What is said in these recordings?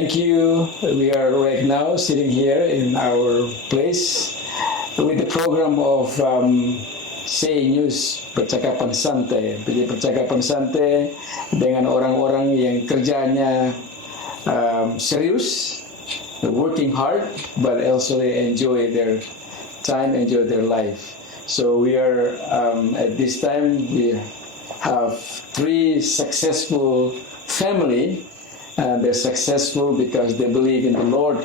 thank you. We are right now sitting here in our place with the program of Say News, Percakapan Santai. Jadi percakapan santai dengan orang-orang yang kerjanya serius, working hard, but also they enjoy their time, enjoy their life. So we are, at this time, we have 3 successful family. They're successful because they believe in the Lord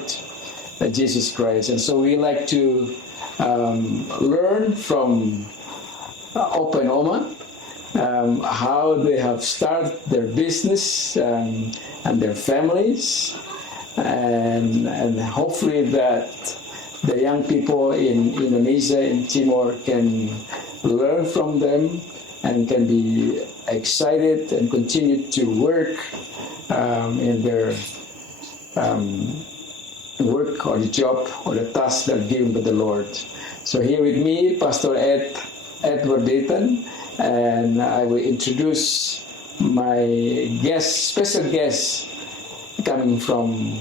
Jesus Christ. And so we like to learn from Opa and Oma, how they have started their business and their families, and hopefully that the young people in Indonesia, in Timor, can learn from them and can be excited and continue to work in their work or the job or the task that are given by the Lord. So here with me, Pastor Edward Dayton, and I will introduce my guest, special guest, coming from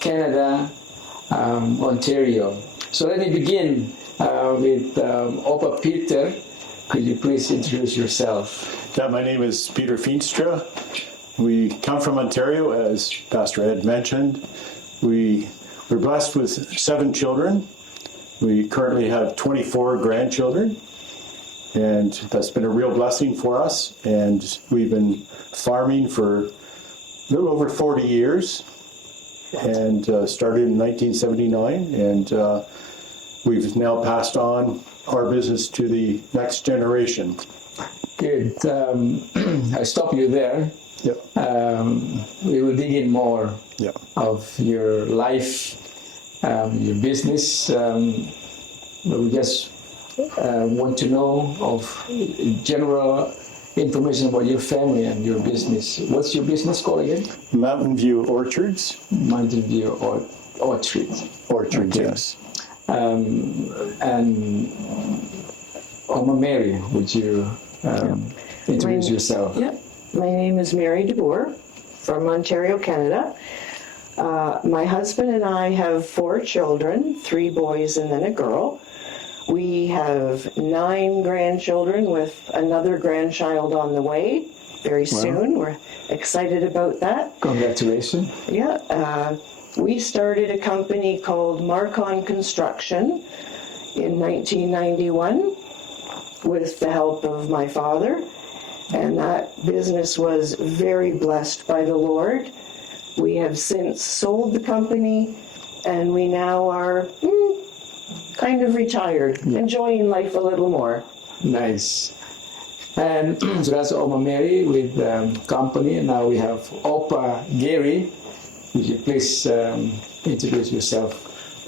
Canada, Ontario. So let me begin with Opa Peter. Could you please introduce yourself? Yeah, my name is Peter Feenstra. We come from Ontario, as Pastor Ed mentioned. We're blessed with 7 children. We currently have 24 grandchildren, and that's been a real blessing for us. And we've been farming for a little over 40 years, and started in 1979, and we've now passed on our business to the next generation. Good. I stop you there. Yep. We will dig in more Yep. of your life, your business. We just want to know of general information about your family and your business. What's your business called again? Mountain View Orchards. Mountain View Orchard. Orchards, Okay. yes. And Oma Mary, would you introduce yourself? Yeah, my name is Mary DeBoer from Ontario, Canada. My husband and I have 4 children, 3 boys and then a girl. We have 9 grandchildren with another grandchild on the way very soon. We're excited about that. Congratulations. Yeah, we started a company called Marcon Construction in 1991 with the help of my father, and that business was very blessed by the Lord. We have since sold the company, and we now are kind of retired, enjoying life a little more. Nice. And so that's Oma Mary with company, and now we have Opa Gary. Would you please introduce yourself?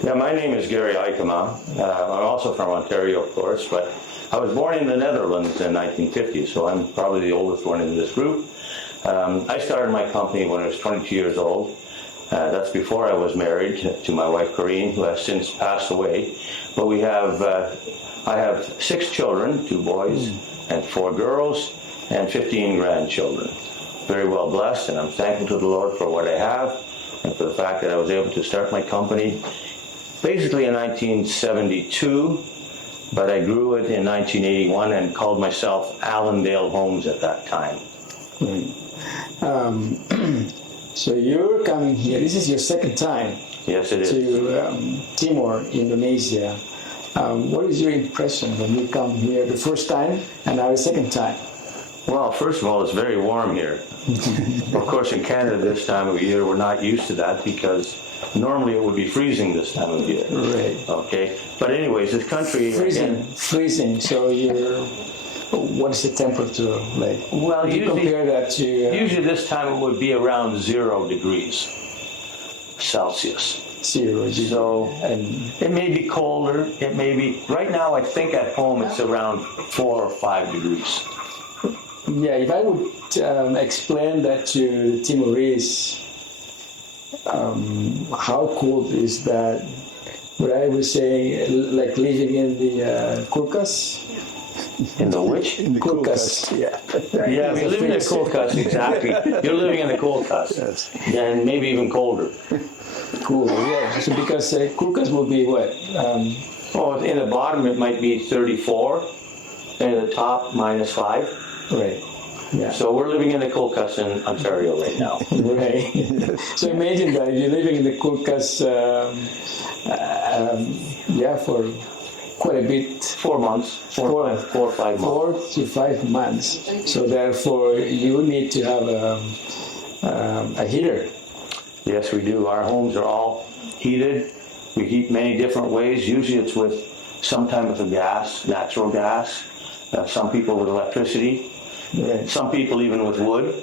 Yeah, my name is Gary Eikema. I'm also from Ontario, of course, but I was born in the Netherlands in 1950, so I'm probably the oldest one in this group. I started my company when I was 22 years old. That's before I was married to my wife, Corrine, who has since passed away. But I have 6 children, 2 boys and 4 girls, and 15 grandchildren. Very well blessed, and I'm thankful to the Lord for what I have and for the fact that I was able to start my company basically in 1972, but I grew it in 1981 and called myself Allendale Homes at that time. So you're coming here. This is your second time. Yes, it is. To Timor, Indonesia. What is your impression when you come here the first time and now the second time? Well, first of all, it's very warm here. Of course, in Canada this time of year, we're not used to that because normally it would be freezing this time of year. Right. Okay. But anyways, this country... Freezing. So what is the temperature like? Well, you compare that to... usually this time it would be around 0 degrees Celsius. 0 degrees. So it may be colder. It may be... Right now, I think at home it's around 4 or 5 degrees. Yeah, if I would explain that to Timorese, how cool is that? What I was saying, like living in the Kulkas, In the which? In the Kulkas. Yeah. Yeah, we live in the Kulkas, exactly. You're living in the Kulkas. Yes. And maybe even colder. Cool. Yeah. So because Kulkas will be what? Oh, in the bottom it might be 34, and at the top -5. Right. Yeah. So we're living in the Kulkas in Ontario right now. Right. So imagine that if you're living in the Kulkas, yeah, for quite a bit. 4 months, 4 or 5 months. 4 to 5 months. So therefore, you need to have a heater. Yes, we do. Our homes are all heated. We heat many different ways. Usually it's with some type of a gas, natural gas. Some people with electricity. Right. Some people even with wood.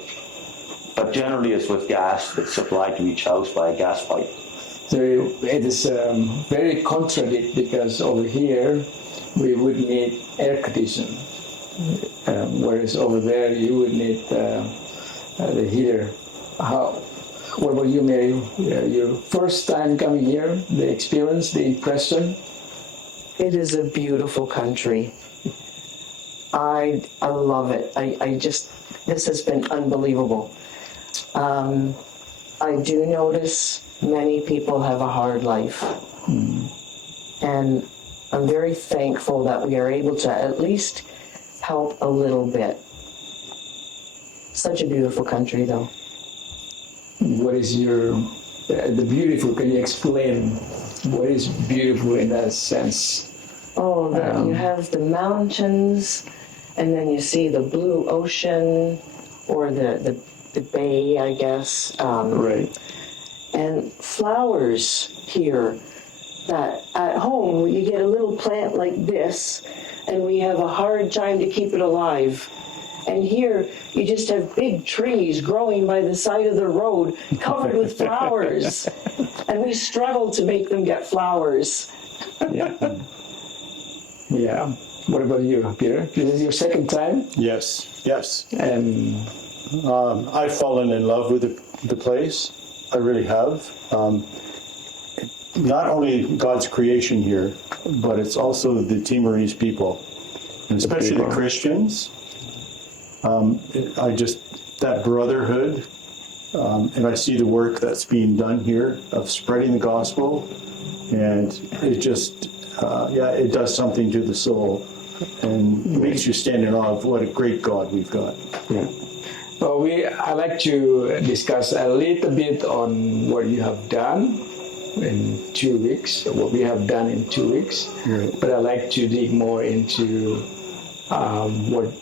But generally it's with gas that's supplied to each house by a gas pipe. So it is very contradict because over here we would need air conditioning, whereas over there you would need the heater. What about you, Mary? Your first time coming here, the experience, the impression? It is a beautiful country. I love it. This has been unbelievable. I do notice many people have a hard life. And I'm very thankful that we are able to at least help a little bit. Such a beautiful country, though. What is the beautiful? Can you explain what is beautiful in that sense? Oh, you have the mountains, and then you see the blue ocean, or the bay, I guess. Right. And flowers here that at home you get a little plant like this and we have a hard time to keep it alive. And here you just have big trees growing by the side of the road covered with flowers. And we struggle to make them get flowers. Yeah. Yeah. What about you, Peter? This is your second time? Yes. Yes. And I've fallen in love with the place. I really have. Not only God's creation here, but it's also the Timorese people, and especially the Christians. That brotherhood, and I see the work that's being done here of spreading the gospel, and it just, it does something to the soul, and makes you stand in awe of what a great God we've got. yeah. Well, I like to discuss a little bit on what you have done in 2 weeks, what we have done in 2 weeks. Right. But I like to dig more into what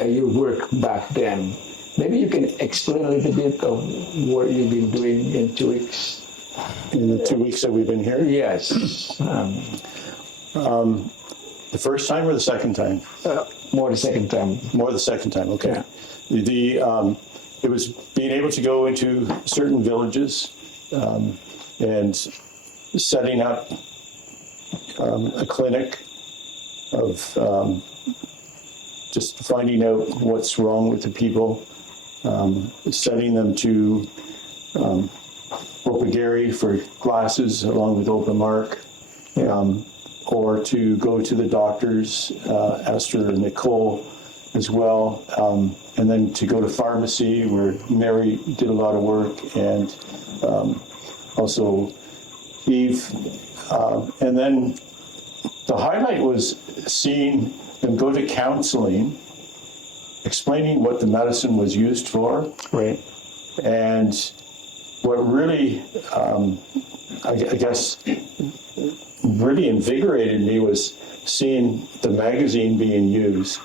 your work back then. Maybe you can explain a little bit of what you've been doing in 2 weeks. In the 2 weeks that we've been here? Yes. The first time or the second time? More the second time. More the second time, okay. Yeah. It was being able to go into certain villages and setting up a clinic of just finding out what's wrong with the people, sending them to Opagary for glasses along with Open Mark, or to go to the doctors, Esther and Nicole as well, and then to go to pharmacy where Mary did a lot of work, and also Eve. And then the highlight was seeing them go to counseling, explaining what the medicine was used for. Right. And what really, I guess, really invigorated me was seeing the magazine being used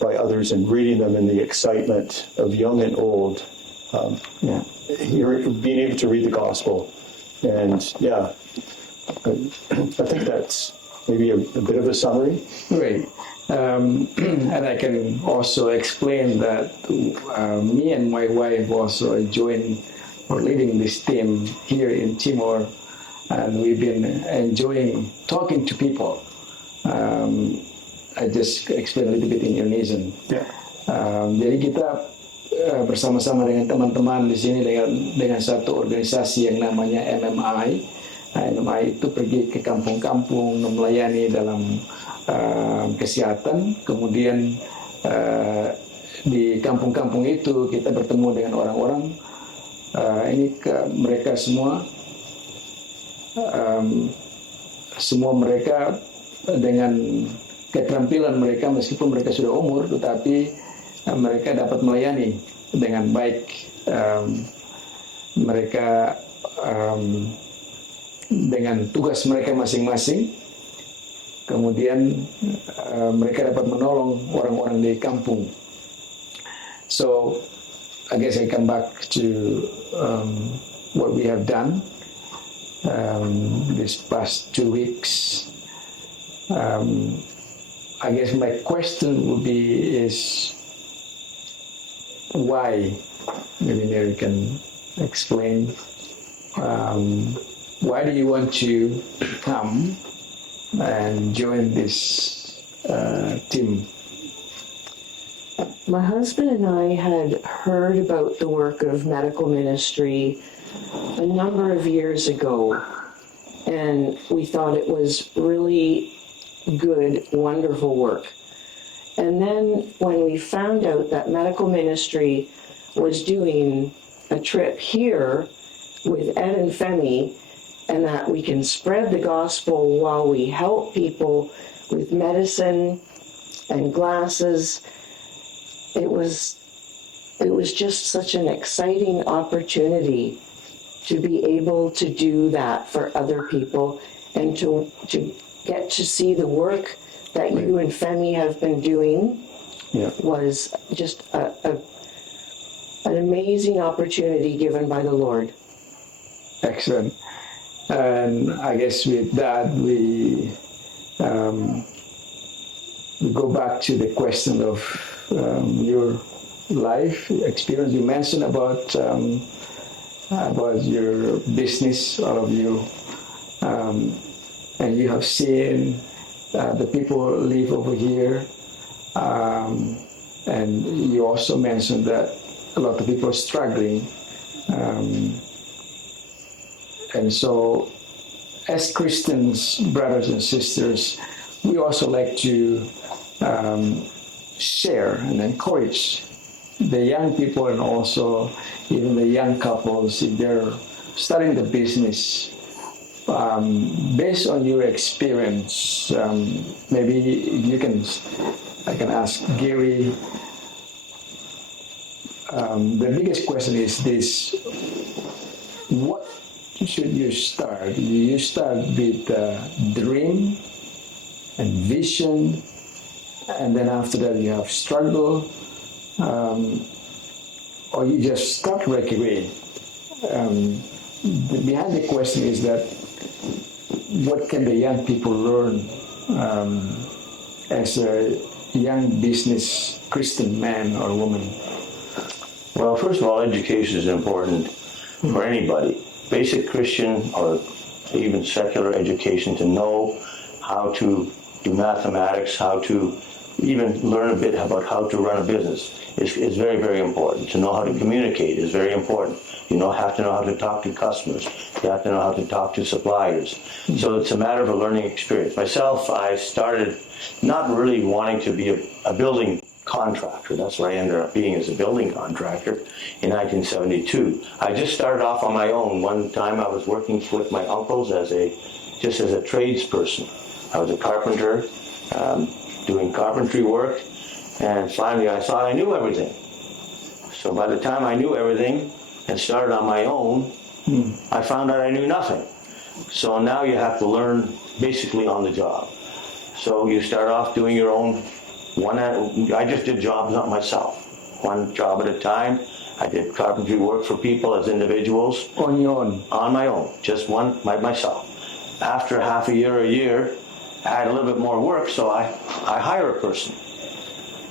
by others and reading them in the excitement of young and old. Being able to read the gospel. And I think that's maybe a bit of a summary. Right. And I can also explain that me and my wife also joined or leading this team here in Timor, and we've been enjoying talking to people. I just explain a little bit in Indonesian. Yeah. Jadi kita bersama-sama dengan teman-teman di sini dengan satu organisasi yang namanya MMI. Nah, MMI itu pergi ke kampung-kampung melayani dalam kesehatan. Kemudian di kampung-kampung itu kita bertemu dengan orang-orang. Mereka semua mereka dengan keterampilan mereka, meskipun mereka sudah umur, tetapi mereka dapat melayani dengan baik. Mereka dengan tugas mereka masing-masing, kemudian mereka dapat menolong orang-orang di kampung. So I guess I come back to what we have done this past 2 weeks. I guess my question would be is why? Maybe Mary can explain. Why do you want to come and join this team? My husband and I had heard about the work of medical ministry a number of years ago, and we thought it was really good, wonderful work. And then when we found out that medical ministry was doing a trip here with Ed and Femi, and that we can spread the gospel while we help people with medicine and glasses, it was just such an exciting opportunity to be able to do that for other people and to get to see the work that you and Femi have been doing. Was just an amazing opportunity given by the Lord. Excellent. And I guess with that, we go back to the question of your life experience. You mentioned about your business, all of you, and you have seen the people live over here, and you also mentioned that a lot of people are struggling. And so, as Christians, brothers and sisters, we also like to share and encourage the young people and also even the young couples if they're starting the business. Based on your experience, maybe I can ask Gary. The biggest question is this: what should you start? You start with dream and vision, and then after that you have struggle, or you just start right away. Behind the question is that what can the young people learn as a young business Christian man or woman? Well, first of all, education is important for anybody. Basic Christian or even secular education, to know how to do mathematics, how to even learn a bit about how to run a business is very, very important. To know how to communicate is very important. You have to know how to talk to customers. You have to know how to talk to suppliers. So it's a matter of a learning experience. Myself, I started not really wanting to be a building contractor. That's what I ended up being, as a building contractor in 1972. I just started off on my own. One time I was working with my uncles as a tradesperson. I was a carpenter, doing carpentry work, and finally I thought I knew everything. So by the time I knew everything and started on my own, I found out I knew nothing. So now you have to learn basically on the job. So you start off doing your own. I just did jobs on myself, one job at a time. I did carpentry work for people as individuals. On your own? On my own, just one by myself. After half a year, I had a little bit more work, so I hire a person.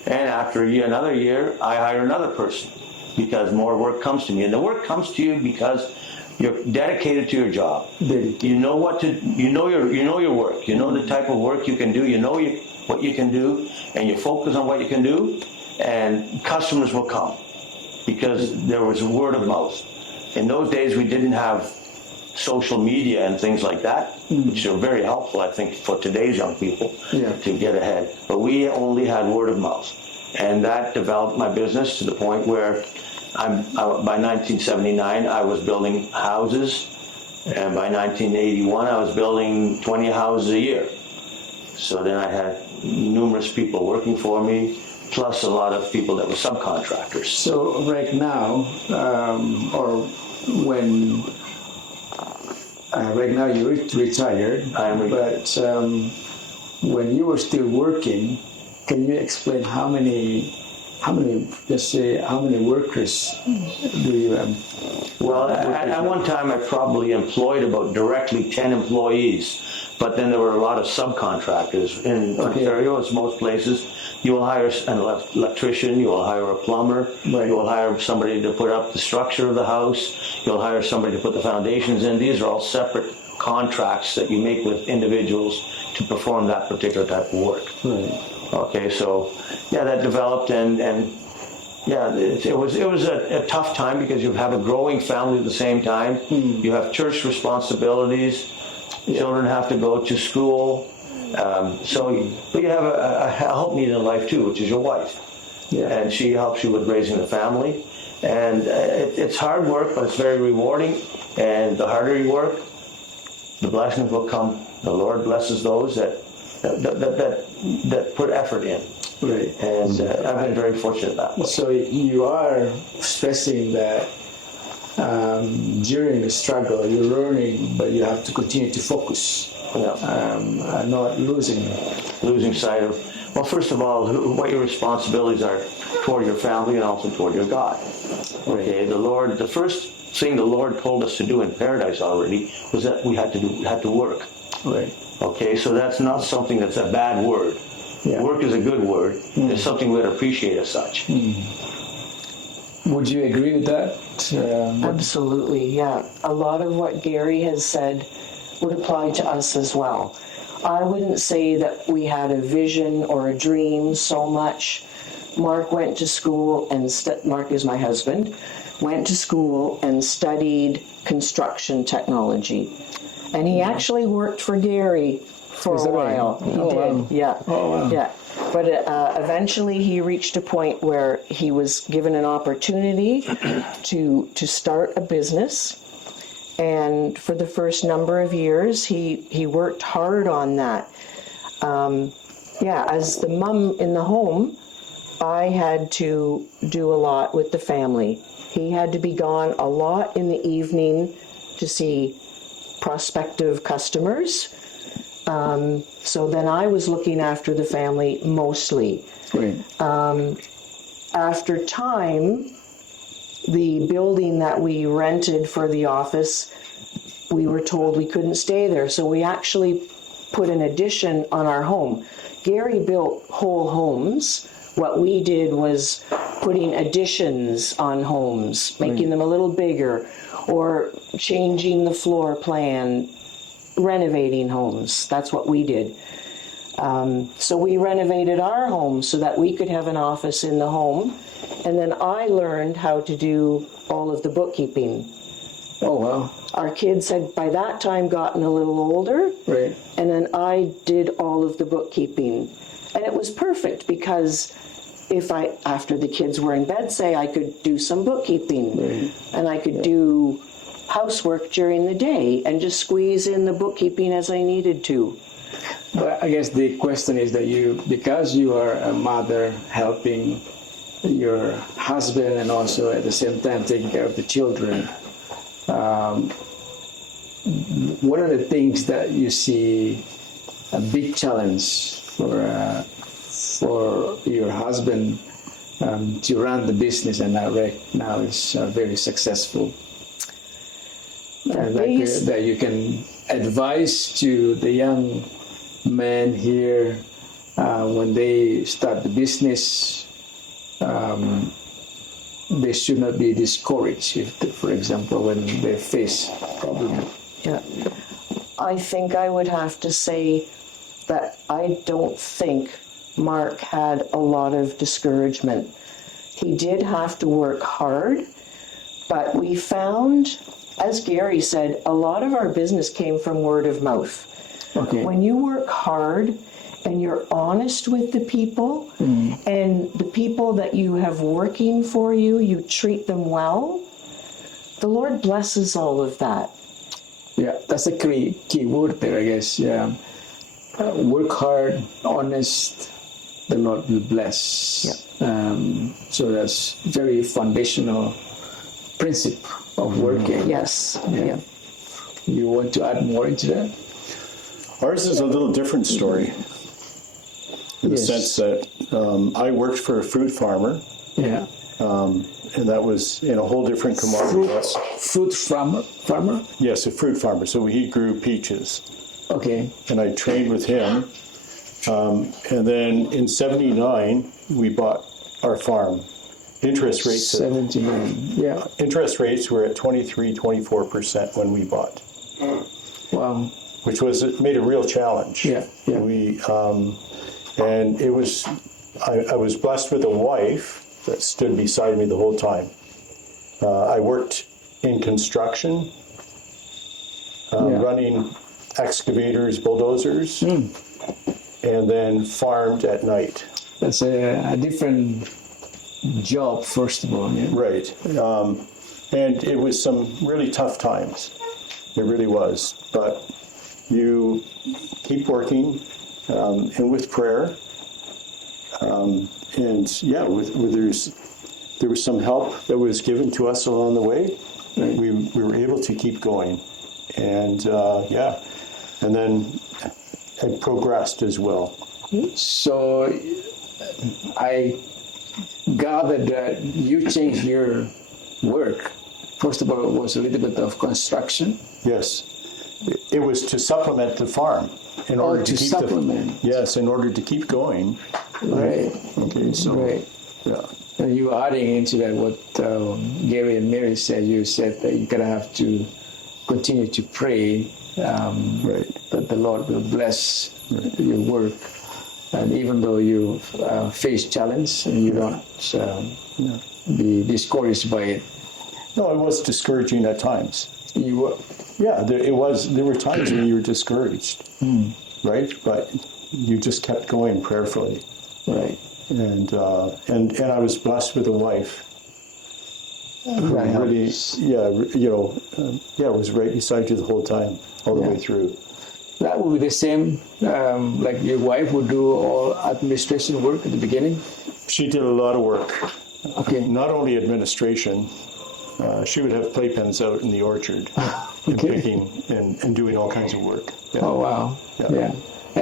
And after another year, I hire another person because more work comes to me. And the work comes to you because you're dedicated to your job. You know you know your work. You know the type of work you can do. You know what you can do, and you focus on what you can do, and customers will come because there was word of mouth. In those days, we didn't have social media and things like that, which are very helpful, I think, for today's young people to get ahead. But we only had word of mouth. And that developed my business to the point where by 1979, I was building houses. And by 1981, I was building 20 houses a year. So then I had numerous people working for me, plus a lot of people that were subcontractors. So right now, right now you're retired. I am retired. But when you were still working, can you explain how many workers do you have? Well, at one time I probably employed about directly 10 employees, but then there were a lot of subcontractors. In Ontario, as most places, you will hire an electrician, you will hire a plumber, you will hire somebody to put up the structure of the house, you'll hire somebody to put the foundations in. These are all separate contracts that you make with individuals to perform that particular type of work. Okay, so yeah, that developed, and yeah, it was a tough time because you have a growing family at the same time. You have church responsibilities. Children have to go to school. But you have a helpmeet in life too, which is your wife, and she helps you with raising the family. And it's hard work, but it's very rewarding. And the harder you work, the blessings will come. The Lord blesses those that put effort in. Right. And I've been very fortunate that way. So you are stressing that during the struggle you're learning, but you have to continue to focus, not losing sight of. Well, first of all, what your responsibilities are toward your family and also toward your God. Okay, the first thing the Lord told us to do in paradise already was that we had to work. Right. Okay, so that's not something that's a bad word. Yeah. Work is a good word. It's something we'd appreciate as such. Would you agree with that? Absolutely, yeah. A lot of what Gary has said would apply to us as well. I wouldn't say that we had a vision or a dream so much. Mark went to school and Mark is my husband, went to school and studied construction technology. And he actually worked for Gary for a while. He did, wow. Yeah. Oh, wow. Yeah. But eventually he reached a point where he was given an opportunity to start a business. And for the first number of years, he worked hard on that. As the mom in the home, I had to do a lot with the family. He had to be gone a lot in the evening to see prospective customers. So then I was looking after the family mostly. Right. After time, the building that we rented for the office, we were told we couldn't stay there. So we actually put an addition on our home. Gary built whole homes. What we did was putting additions on homes, making them a little bigger, or changing the floor plan, renovating homes. That's what we did. So we renovated our home so that we could have an office in the home. And then I learned how to do all of the bookkeeping. Oh, wow. Our kids had by that time gotten a little older. Right. And then I did all of the bookkeeping. And it was perfect because after the kids were in bed, say, I could do some bookkeeping. Right. And I could do housework during the day and just squeeze in the bookkeeping as I needed to. But I guess the question is that because you are a mother helping your husband and also at the same time taking care of the children, what are the things that you see a big challenge for your husband to run the business, and right now is very successful? That you can advise to the young men here when they start the business, they should not be discouraged if, for example, when they face problems. Yeah, I think I would have to say that I don't think Mark had a lot of discouragement. He did have to work hard, but we found as Gary said, a lot of our business came from word of mouth. Okay. When you work hard and you're honest with the people, and the people that you have working for you, you treat them well, the Lord blesses all of that. Yeah, that's a key word there, I guess. Yeah. Work hard, honest, the Lord will bless. So that's very foundational principle of working. Yes. Yeah. You want to add more into that? Ours is a little different story in the Yes. sense that I worked for a fruit farmer, Yeah. and that was in a whole different commodity. Fruit farmer? Yes, a fruit farmer. So he grew peaches, Okay. and I trained with him. And then in '79, we bought our farm. Interest rates 79. Yeah. interest rates were at 23-24% when we bought, Wow. which made a real challenge. Yeah. Yeah. We and it was I was blessed with a wife that stood beside me the whole time. I worked in construction, running excavators, bulldozers, and then farmed at night. That's a different job, first of all. Yeah. Right. And it was some really tough times. It really was. But you keep working, and with prayer. And yeah, there was some help that was given to us along the way. Right. We were able to keep going. And and then it progressed as well. So I gathered that you changed your work. First of all, it was a little bit of construction. Yes. It was to supplement the farm. In order to keep supplement. Yes, in order to keep going. Right. Okay, so Right. yeah. And you were adding into that what Gary and Mary said. You said that you're going to have to continue to pray Right. that the Lord will bless your work. And even though you face challenge, and you don't be discouraged by it. No, it was discouraging at times. You were, Yeah, there were times when you were discouraged, right? But you just kept going prayerfully, right. and I was blessed with a wife. Who That really, helps. was right beside you the whole time, all the way through. That would be the same, like your wife would do all administration work at the beginning. She did a lot of work. Okay. Not only administration, she would have playpens out in the orchard and Okay. picking and doing all kinds of work. Yeah. Oh, wow. Yeah. Yeah.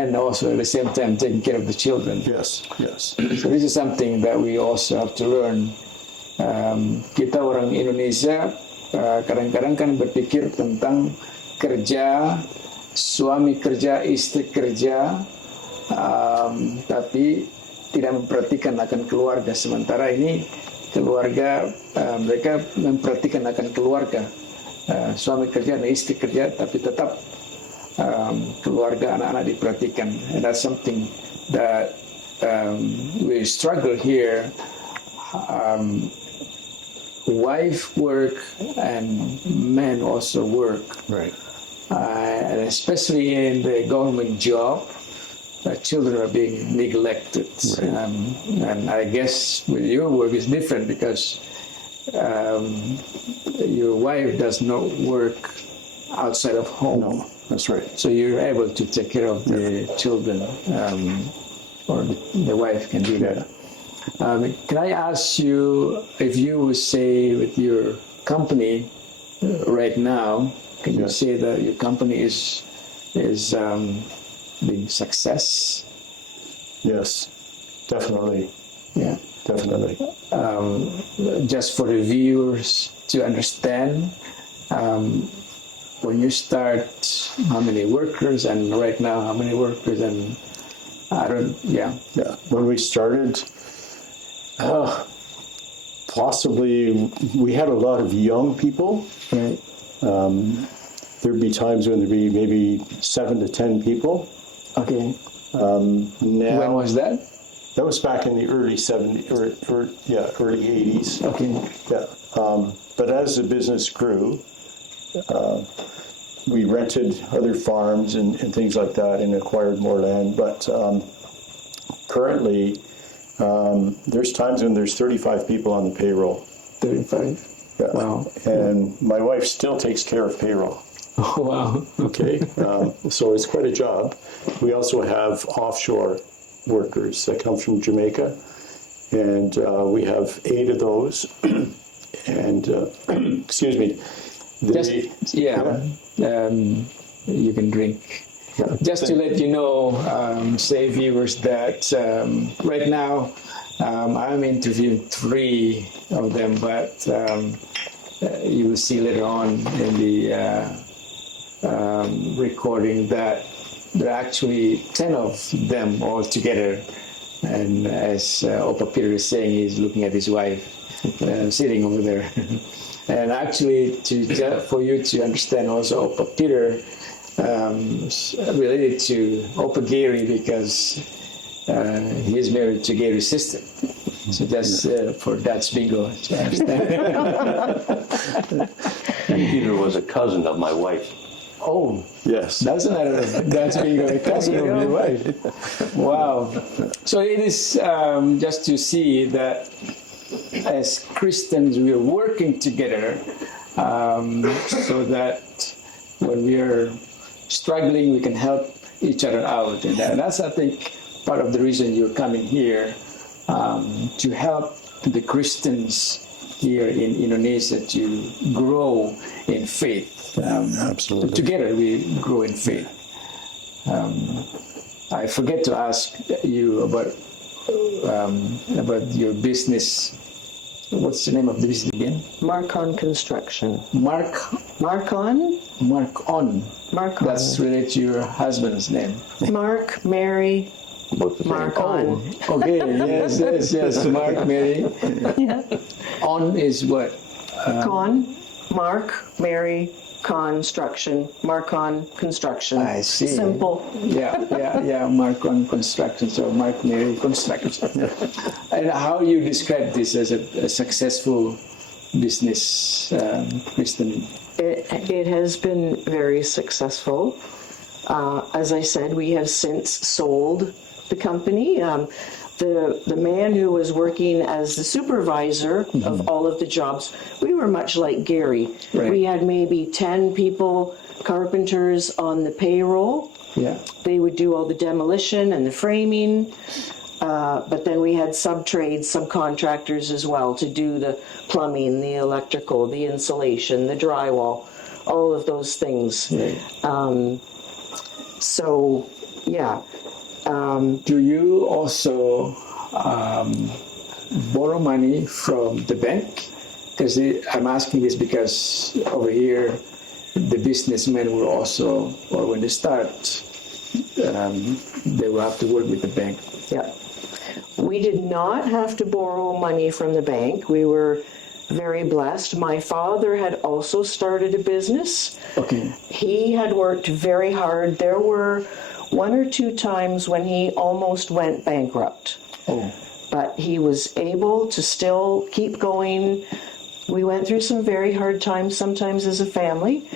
And also at the same time taking care of the children. Yes, yes. So this is something that we also have to learn. Kita orang Indonesia kadang-kadang kan berpikir tentang kerja, suami kerja, istri kerja, tapi tidak memperhatikan akan keluarga. Sementara ini keluarga, mereka memperhatikan akan keluarga. Suami kerja dan istri kerja, tapi tetap keluarga, anak-anak diperhatikan. And that's something that we struggle here. Wife work and men also work. Right. And especially in the government job, children are being neglected. Right. And I guess with your work is different because your wife does not work outside of home. No, that's right. So you're able to take care of the children, or the wife can do that. Can I ask you if you would say with your company right now, can you say that your company is being success? Yes, definitely, Yeah. definitely. Just for the viewers to understand, when you start, how many workers, and right now how many workers, and Yeah, when we started, possibly we had a lot of young people. right? There'd be times when there'd be maybe 7 to 10 people. Okay. Now, When was that? that was back in the early 70s, early 80s. Okay. Yeah. But as the business grew, we rented other farms and things like that and acquired more land. But currently, there's times when there's 35 people on the payroll. 35. Yeah. Wow. And my wife still takes care of payroll. Oh, wow. Okay, so it's quite a job. We also have offshore workers that come from Jamaica, and we have 8 of those. And excuse me, you can drink. Yeah. Just to let you know, say viewers, that right now I'm interviewing 3 of them, but you will see later on in the recording that there are actually 10 of them all together. And as Opa Peter is saying, he's looking at his wife sitting over there. And actually, for you to understand also Opa Peter related to Opa Gary, because he is married to Gary's sister. So that's for that's bingo to understand. And Peter was a cousin of my wife. Oh, yes, that's another. That's bingo, a cousin of your wife. Wow. So it is just to see that as Christians we are working together, so that when we are struggling we can help each other out, and that's I think part of the reason you're coming here, to help the Christians here in Indonesia to grow in faith. absolutely. Together we grow in faith. I forget to ask you about your business. What's the name of the business again? Marcon Construction. Marcon. That's related to your husband's name. Mark, Mary, Both the same. Marcon. Okay, yes. Mark, Mary. Yeah. On is what? Con, Mark, Mary, Construction, Marcon Construction. I see. Simple. Yeah. Marcon Construction, so Mark, Mary Construction. And how you describe this as a successful business, Kristen? It has been very successful. As I said, we have since sold the company. The man who was working as the supervisor of all of the jobs, we were much like Gary. Right. We had maybe 10 people, carpenters on the payroll. Yeah. They would do all the demolition and the framing. But then we had sub-trades, subcontractors as well to do the plumbing, the electrical, the insulation, the drywall, all of those things. Right. So, yeah. Do you also borrow money from the bank? Because I'm asking this because over here, the businessmen will also, or when they start, they will have to work with the bank. Yeah. We did not have to borrow money from the bank. We were very blessed. My father had also started a business. Okay. He had worked very hard. There were 1 or 2 times when he almost went bankrupt. Oh. But he was able to still keep going. We went through some very hard times sometimes as a family,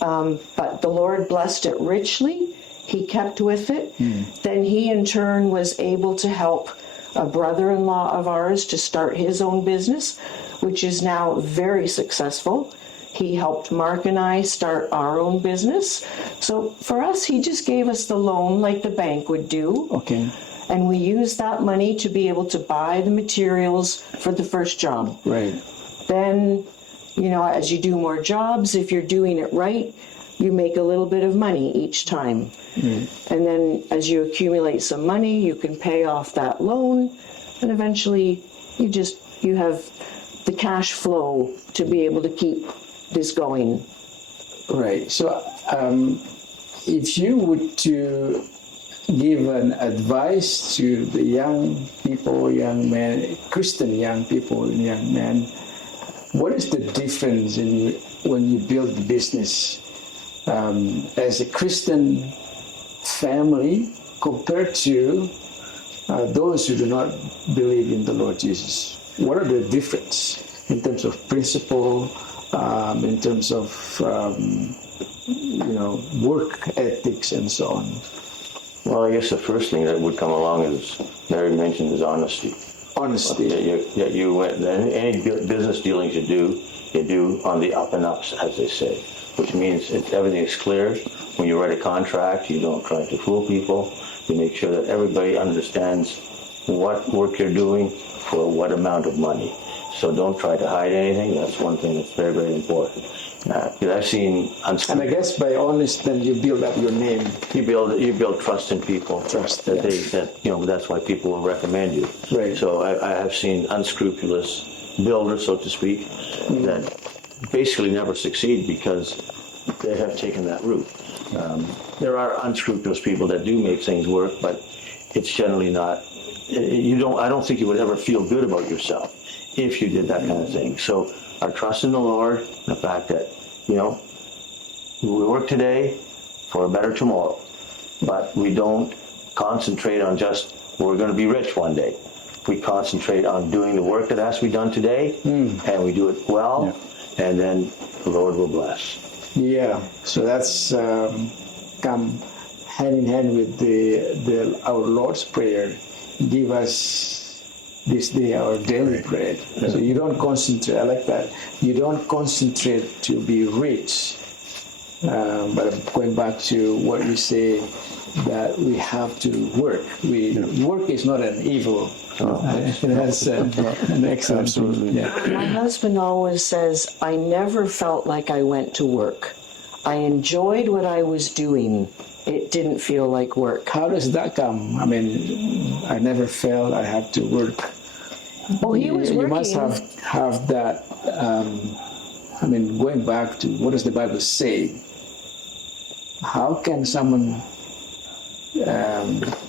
but the Lord blessed it richly. He kept with it. Then he in turn was able to help a brother-in-law of ours to start his own business, which is now very successful. He helped Mark and I start our own business. So for us, he just gave us the loan like the bank would do. Okay. And we used that money to be able to buy the materials for the first job. Right. Then, as you do more jobs, if you're doing it right, you make a little bit of money each time. And then as you accumulate some money, you can pay off that loan, and eventually you have the cash flow to be able to keep this going. Right. So if you would to give an advice to the young people, young men, Christian young people, young men, what is the difference when you build the business as a Christian family compared to those who do not believe in the Lord Jesus? What are the difference in terms of principle, in terms of work ethics and so on? Well, I guess the first thing that would come along, as Mary mentioned, is honesty. Honesty. Any business dealings you do on the up and ups, as they say, which means everything is clear. When you write a contract, you don't try to fool people. You make sure that everybody understands what work you're doing for what amount of money. So don't try to hide anything. That's one thing that's very, very important. Because I've seen And I guess by honest, then you build up your name. You build trust in people. Trust, that yes. That's why people will recommend you. Right. So I have seen unscrupulous builders, so to speak, that basically never succeed because they have taken that route. There are unscrupulous people that do make things work, but it's generally not. I don't think you would ever feel good about yourself if you did that kind of thing. So our trust in the Lord, the fact that, we work today for a better tomorrow, but we don't concentrate on just, we're going to be rich one day. We concentrate on doing the work that has to be done today, and we do it well, and then the Lord will bless. Yeah, so that's come hand in hand with our Lord's Prayer. Give us this day our daily bread. So you don't concentrate, I like that. You don't concentrate to be rich. But I'm going back to what you say, that we have to work. Work is not an evil. That's an excellent. Absolutely. Yeah. My husband always says, I never felt like I went to work. I enjoyed what I was doing. It didn't feel like work. How does that come? I mean, I never felt I had to work. Well, he was You working. must have that. Going back to what does the Bible say? How can someone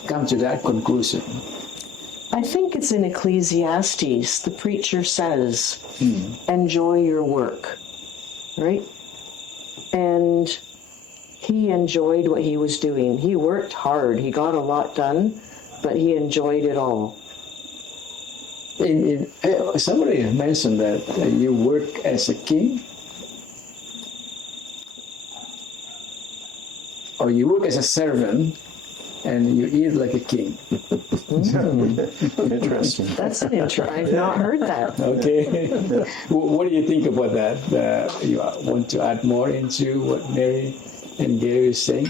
come to that conclusion? I think it's in Ecclesiastes. The preacher says, enjoy your work, right? And he enjoyed what he was doing. He worked hard. He got a lot done, but he enjoyed it all. Somebody mentioned that you work as a king, or you work as a servant, and you eat like a king. Interesting. That's an I've not heard that. Okay. What do you think about that? You want to add more into what Mary and Gary is saying?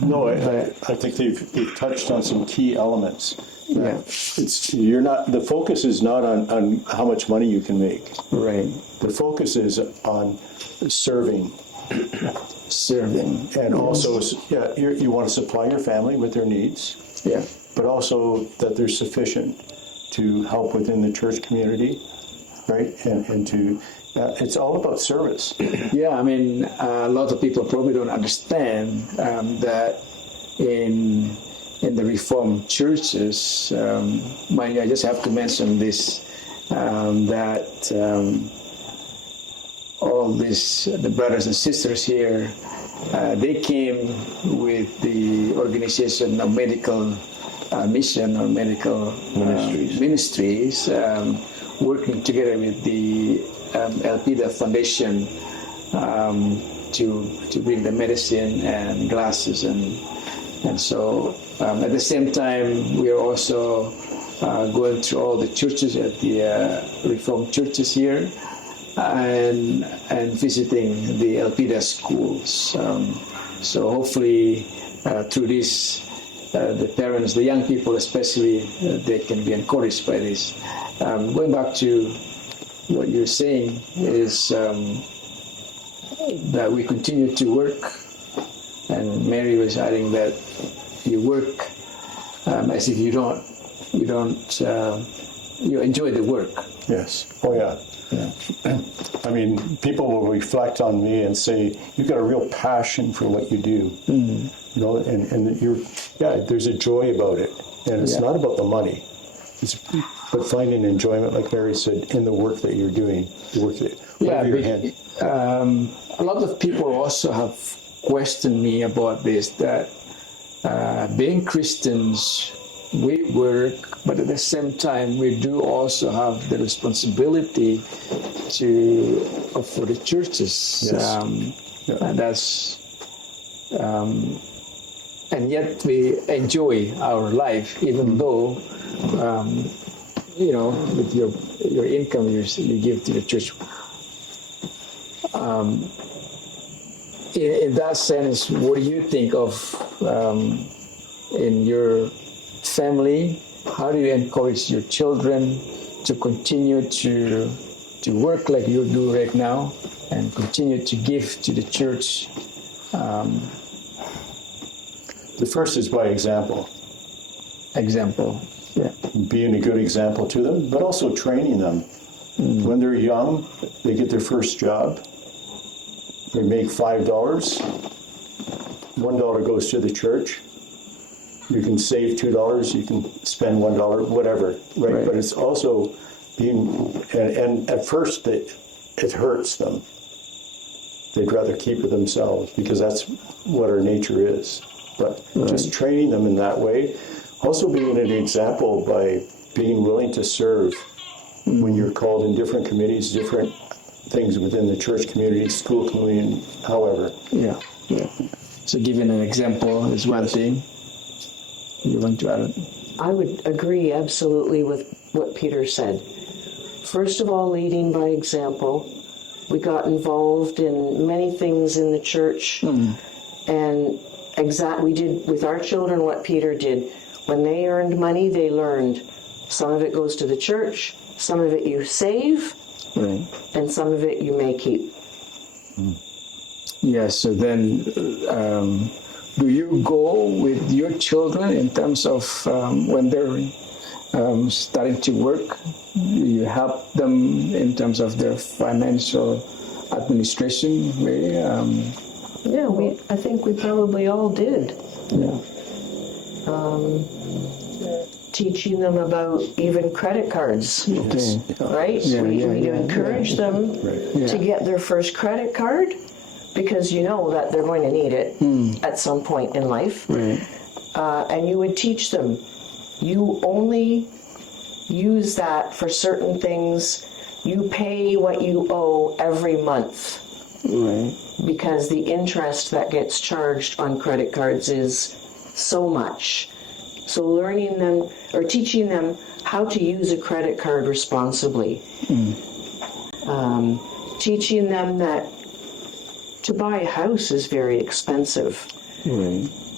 No, I think they've touched on some key elements. Yeah. The focus is not on how much money you can make. Right. The focus is on serving. And also, you want to supply your family with their needs. Yeah. But also that they're sufficient to help within the church community, right? And to, it's all about service. Yeah, a lot of people probably don't understand that in the Reformed churches, I just have to mention this, that all the brothers and sisters here, they came with the organization of medical mission or medical ministries, working together with the Elpida Foundation to bring the medicine and glasses and so at the same time we are also going through all the churches at the Reformed churches here and visiting the Elpida schools. So hopefully through this the parents, the young people especially, they can be encouraged by this. Going back to what you're saying is that we continue to work, and Mary was adding that you work as if you enjoy the work. Yes. Oh, yeah. People will reflect on me and say, you've got a real passion for what you do. Mm-hmm. And there's a joy about it. And it's not about the money. But finding enjoyment, like Mary said, in the work that you're doing. A lot of people also have questioned me about this, that being Christians, we work, but at the same time, we do also have the responsibility for the churches. Yes. And that's, and yet we enjoy our life, even though, with your income you give to the church. In that sense, what do you think of in your family? How do you encourage your children to continue to work like you do right now and continue to give to the church? The first is by example. Example, yeah. Being a good example to them, but also training them. When they're young, they get their first job. They make $5. $1 goes to the church. You can save $2. You can spend $1, whatever, right? But it's also being, and at first it hurts them. They'd rather keep it themselves because that's what our nature is. But just training them in that way, also being an example by being willing to serve when you're called in different committees, different things within the church community, school community, however. Yeah. So giving an example is one thing. You want to add? I would agree absolutely with what Peter said. First of all, leading by example. We got involved in many things in the church, and we did with our children what Peter did. When they earned money, they learned. Some of it goes to the church, some of it you save, and some of it you may keep. Yeah, so then do you go with your children in terms of when they're starting to work? Do you help them in terms of their financial administration? Yeah, I think we probably all did. Yeah. Teaching them about even credit cards, right? Yeah, we encourage them to get their first credit card because you know that they're going to need it at some point in life. And you would teach them, you only use that for certain things. You pay what you owe every month. Because the interest that gets charged on credit cards is so much. So learning them or teaching them how to use a credit card responsibly. Teaching them that to buy a house is very expensive.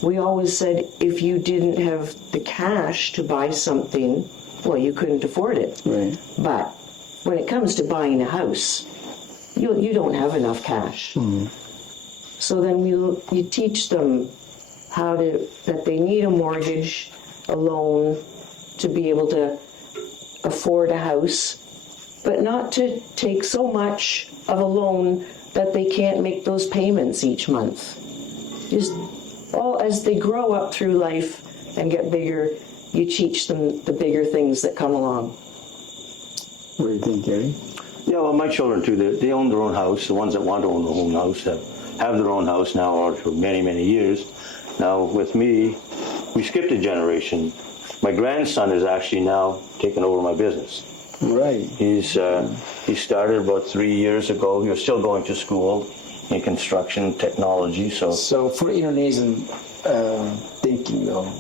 We always said if you didn't have the cash to buy something, well, you couldn't afford it. But when it comes to buying a house, you don't have enough cash. So then you teach them that they need a mortgage, a loan, to be able to afford a house, but not to take so much of a loan that they can't make those payments each month. Just as they grow up through life and get bigger, you teach them the bigger things that come along. What do you think, Gary? Yeah, well, my children too, they own their own house. The ones that want to own their own house have their own house now or for many, many years. Now, with me, we skipped a generation. My grandson is actually now taking over my business. He started about 3 years ago. He was still going to school in construction technology. So for Indonesian thinking, though,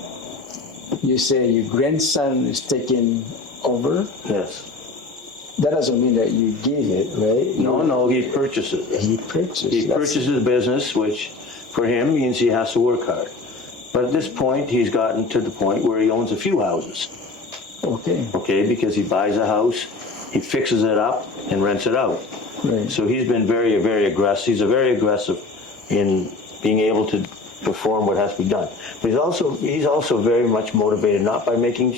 you say your grandson is taking over? Yes. That doesn't mean that you give it, right? No, he purchases it. He purchases. He purchases a business, which for him means he has to work hard. But at this point, he's gotten to the point where he owns a few houses. Okay, because he buys a house, he fixes it up, and rents it out. So he's been very, very aggressive. He's very aggressive in being able to perform what has to be done. But he's also very much motivated, not by making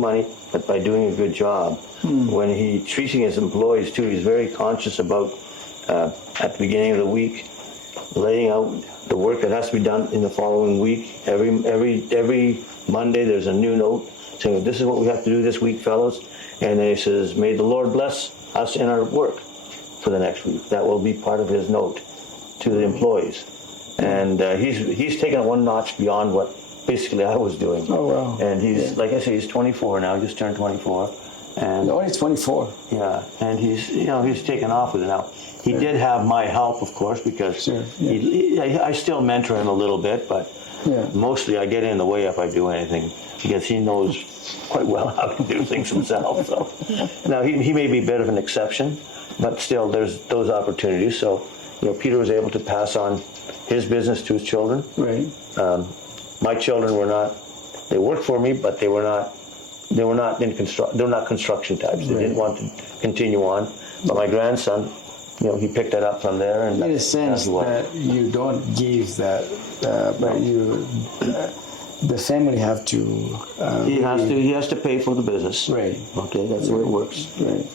money, but by doing a good job. When he's treating his employees too, he's very conscious about at the beginning of the week laying out the work that has to be done in the following week. Every Monday there's a new note saying, this is what we have to do this week, fellows. And then he says, may the Lord bless us in our work for the next week. That will be part of his note to the employees. And he's taken it one notch beyond what basically I was doing. Oh, wow. And he's, like I say, he's 24 now, just turned 24. And Only 24. yeah, and he's taken off with it now. He did have my help, of course, because Sure, yeah. I still mentor him a little bit, but Yeah. mostly I get in the way if I do anything, because he knows quite well how to do things himself. So now he may be a bit of an exception, but still there's those opportunities. So Peter was able to pass on his business to his children. Right. My children were not. They worked for me, but they were not. They were not construction types. They didn't want to continue on. But my grandson, he picked it up from there. And In a sense that you don't give that, but the family have to. He has to pay for the business. Right. Okay, that's the way it works. Right.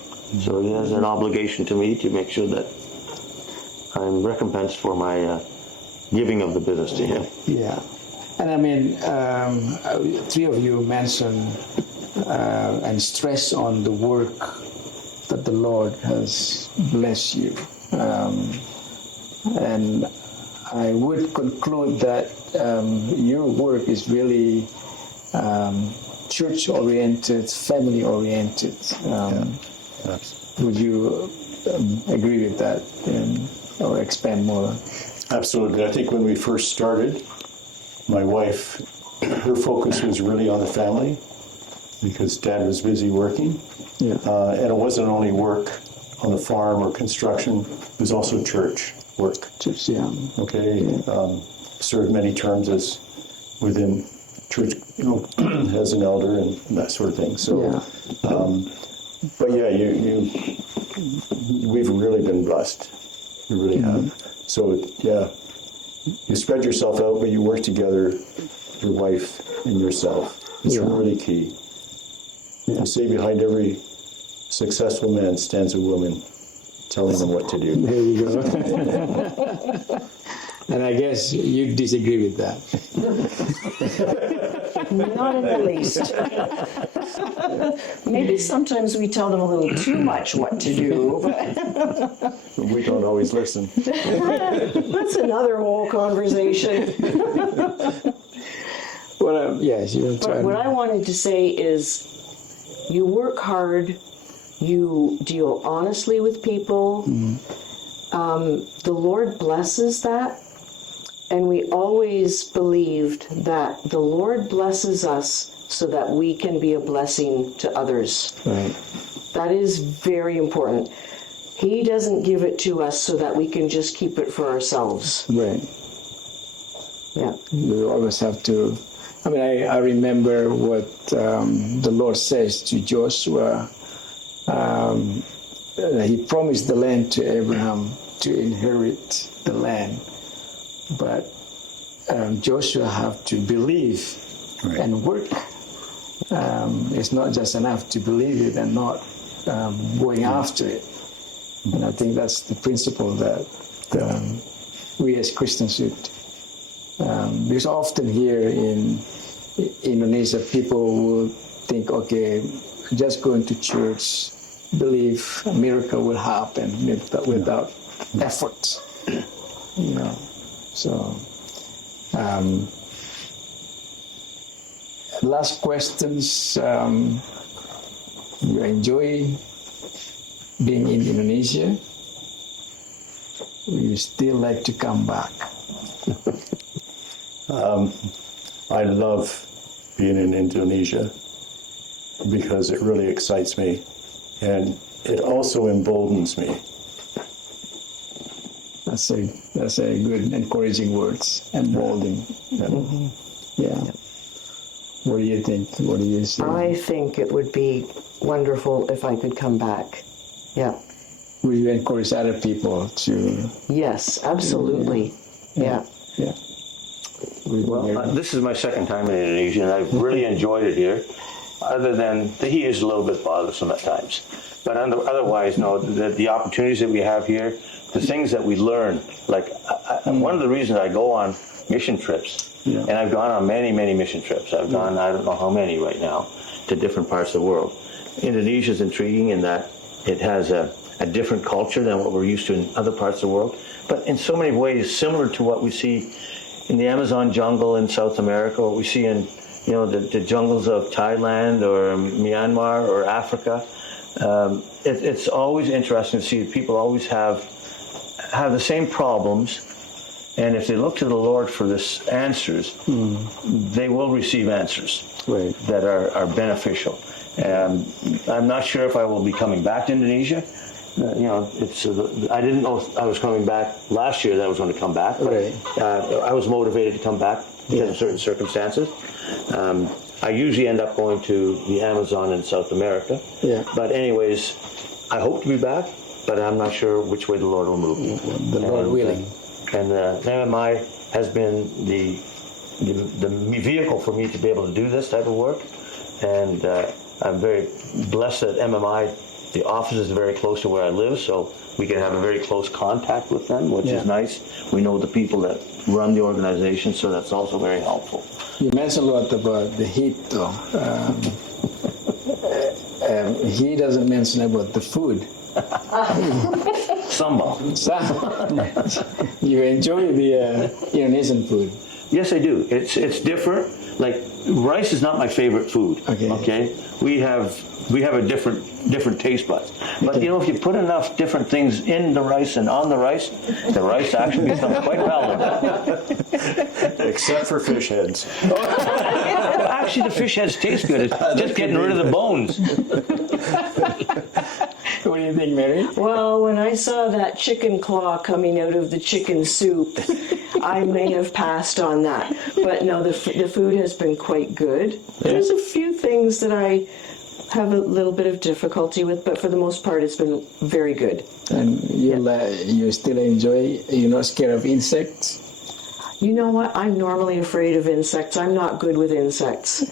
So he has an obligation to me to make sure that I'm recompensed for my giving of the business to him. Yeah. And I mean, three of you mentioned and stress on the work that the Lord has blessed you. And I would conclude that your work is really church-oriented, family-oriented. Would you agree with that or expand more? Absolutely. I think when we first started, my wife, her focus was really on the family because Dad was busy working. Yeah. And it wasn't only work on the farm or construction, it was also church work. Church, yeah. Okay. Served many terms as within church, as an elder and that sort of thing. So, Yeah. but yeah, we've really been blessed. We really have. So yeah, you spread yourself out, but you work together, your wife and yourself. It's really key. Yeah. You say behind every successful man stands a woman telling him what to do. There you go. And I guess you disagree with that. Not in the least. Maybe sometimes we tell them a little too much what to do. We don't always listen. That's another whole conversation. Well, yes, you're But trying. what I wanted to say is you work hard, you deal honestly with people. The Lord blesses that. And we always believed that the Lord blesses us so that we can be a blessing to others. Right. That is very important. He doesn't give it to us so that we can just keep it for ourselves. Right. Yeah. We always have to. I mean, I remember what the Lord says to Joshua. He promised the land to Abraham to inherit the land. But Joshua have to believe and work. It's not just enough to believe it and not going after it. And I think that's the principle that we as Christians should. Because often here in Indonesia, people will think, okay, just going to church, believe a miracle will happen without effort. So, last questions. You enjoy being in Indonesia? Would you still like to come back? I love being in Indonesia because it really excites me and it also emboldens me. That's a good, encouraging words. Emboldening. Yeah. What do you think? What do you say? I think it would be wonderful if I could come back. Yeah. Will you encourage other people to? Yes, absolutely. Yeah. Yeah. Well, this is my second time in Indonesia, and I've really enjoyed it here. Other than the heat is a little bit bothersome at times, but otherwise, no. The opportunities that we have here, the things that we learn. Like one of the reasons I go on mission trips, and I've gone on many, many mission trips. I've gone I don't know how many right now to different parts of the world. Indonesia is intriguing in that it has a different culture than what we're used to in other parts of the world, but in so many ways similar to what we see in the Amazon jungle in South America, what we see in the jungles of Thailand or Myanmar or Africa. It's always interesting to see that people always have the same problems, and if they look to the Lord for this answers, they will receive answers that are beneficial. I'm not sure if I will be coming back to Indonesia. I didn't know if I was coming back last year that I was going to come back, but I was motivated to come back because of certain circumstances. I usually end up going to the Amazon in South America. But anyways, I hope to be back, but I'm not sure which way the Lord will move me. The Lord willing. And MMI has been the vehicle for me to be able to do this type of work. And I'm very blessed that MMI, the office is very close to where I live, so we can have a very close contact with them, which is nice. We know the people that run the organization, so that's also very helpful. You mentioned a lot about the heat, though. He doesn't mention about the food. Samba. You enjoy the Indonesian food. Yes, I do. It's different. Like, rice is not my favorite food. Okay. We have a different taste buds. But if you put enough different things in the rice and on the rice actually becomes quite palatable. Except for fish heads. Actually, the fish heads taste good. It's just getting rid of the bones. What do you think, Mary? Well, when I saw that chicken claw coming out of the chicken soup, I may have passed on that. But no, the food has been quite good. There's a few things that I have a little bit of difficulty with, but for the most part, it's been very good. And you still enjoy, you're not scared of insects? You know what? I'm normally afraid of insects. I'm not good with insects.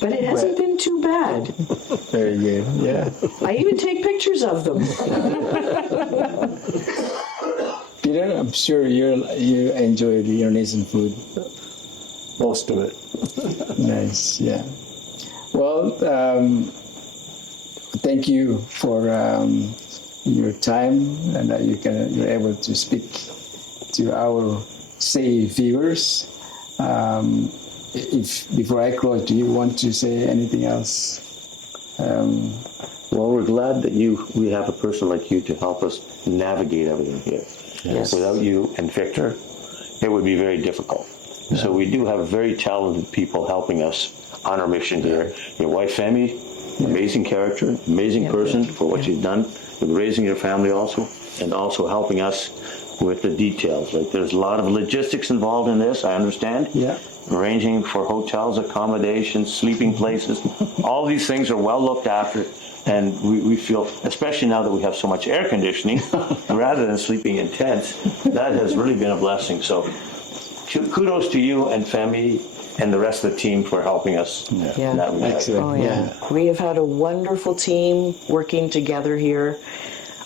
But it hasn't been too bad. Very good, yeah. I even take pictures of them. Peter, I'm sure you enjoy the Indonesian food. Most of it. Nice, yeah. Well, thank you for your time and that you're able to speak to our viewers. If before I close, do you want to say anything else? Well, we're glad that we have a person like you to help us navigate everything here. Yes. Without you and Victor, it would be very difficult. Yeah. So we do have very talented people helping us on our mission here. Your wife, Femi, amazing character, amazing person for what you've done with raising your family also, and also helping us with the details. Like, there's a lot of logistics involved in this, I understand. Yeah. Arranging for hotels, accommodations, sleeping places. All these things are well looked after, and we feel, especially now that we have so much air conditioning, rather than sleeping in tents, that has really been a blessing. So kudos to you and Femi and the rest of the team for helping us. Yeah. Excellent. Oh, yeah. We have had a wonderful team working together here.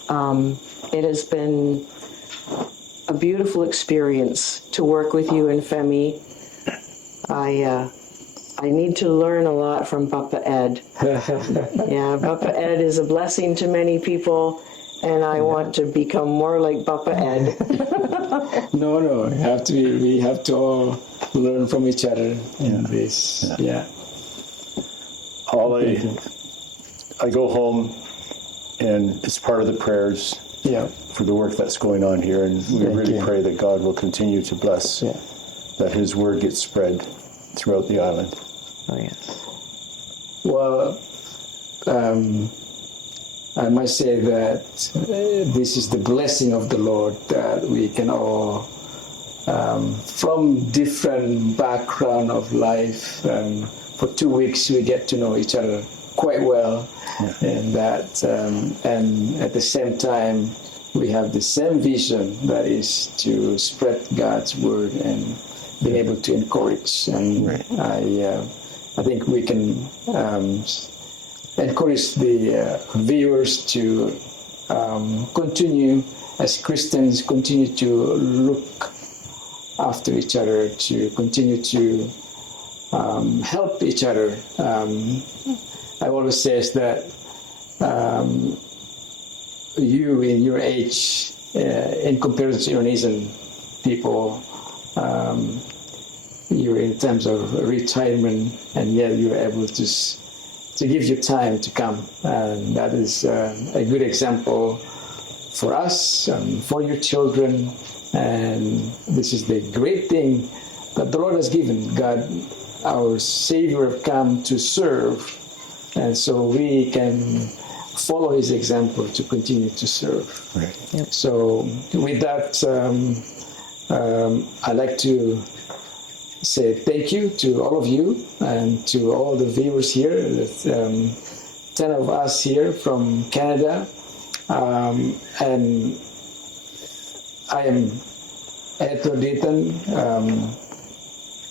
It has been a beautiful experience to work with you and Femi. I need to learn a lot from Papa Ed. Yeah, Papa Ed is a blessing to many people, and I want to become more like Papa Ed. No, we have to all learn from each other in this. Yeah. I go home, and it's part of the prayers for the work that's going on here, and we really pray that God will continue to bless, that His word gets spread throughout the island. Oh, yes. Well, I must say that this is the blessing of the Lord, that we can all, from different background of life, for 2 weeks we get to know each other quite well, and that, and at the same time we have the same vision, that is to spread God's word and being able to encourage. And I think we can encourage the viewers to continue, as Christians, continue to look after each other, to continue to help each other. I always say that you, in your age, in comparison to Indonesian people, you're in terms of retirement, and yet you're able to give you time to come. And that is a good example for us, for your children. And this is the great thing that the Lord has given. God, our Savior, have come to serve. And so we can follow his example to continue to serve. Right. Yep. So with that, I'd like to say thank you to all of you and to all the viewers here. 10 of us here from Canada. And I am Edward Dayton.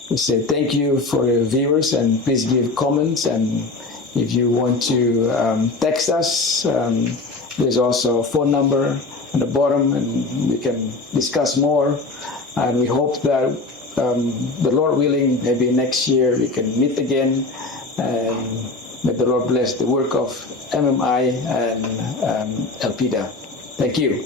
We say thank you for your viewers, and please give comments. And if you want to text us, there's also a phone number at the bottom, and we can discuss more. And we hope that the Lord willing, maybe next year we can meet again, and may the Lord bless the work of MMI and Elpida. Thank you.